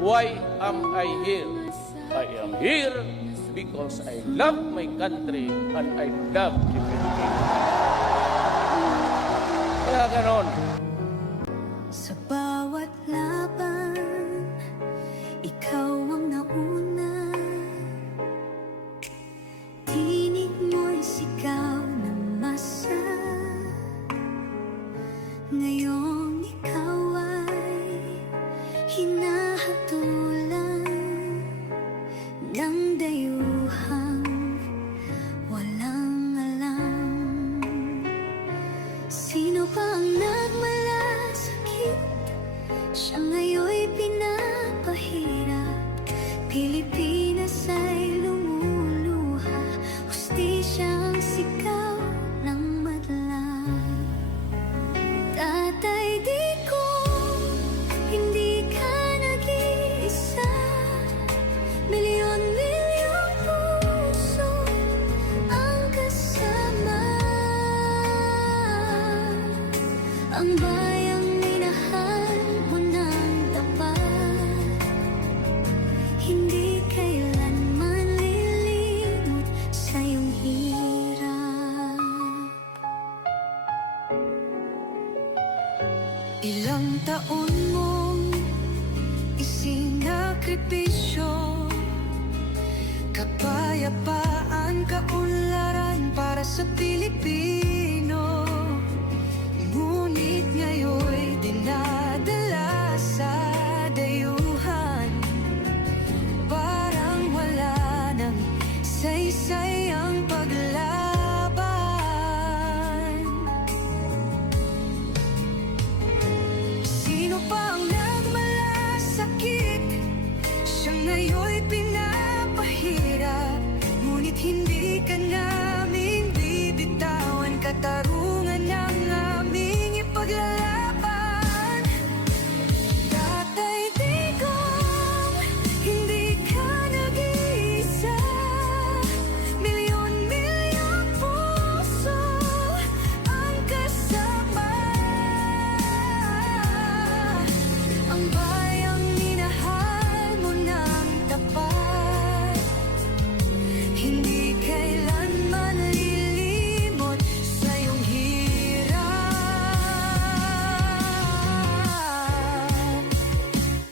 Why am I here? I am here because I love my country and I love the Philippines. Kaya ganon. Sa bawat laban, ikaw ang nauna. Tinig mo'y sigaw na masa. Ngayong ikaw ay hinahatulan ng dayuhang walang alam. Sino pa ang nagmalasakit? Siya ngayon'y pinapahirap. Pilipinas ay lumuluha. Hustisya ang sigaw ng madlang. Tatay, di ko hindi ka nag-iisa. Milyon-milyong puso ang kasama. Ang bayang minahal mo ng tapat, hindi kailanman lilimot sa iyong hirap. Ilang taon mong isinakripisyo, kapayapaan, kaunlaran para sa Pilipino. Ngunit ngayon'y dinadala sa dayuhan. Parang wala nang saysay ang paglaban. Sino pa ang nagmalasakit? Siya ngayon'y pinapahirap. Ngunit hindi ka naming bibitawan. Katarungan ng aming ipaglalaban. Tatay, digong, hindi ka nag-iisa. Milyon-milyong puso ang kasama. Ang bayang minahal mo ng tapat, hindi kailanman lilimot sa iyong hirap.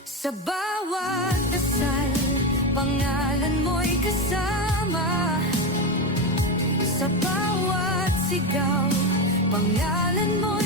Sa bawat dasal, pangalan mo'y kasama. Sa bawat sigaw, pangalan mo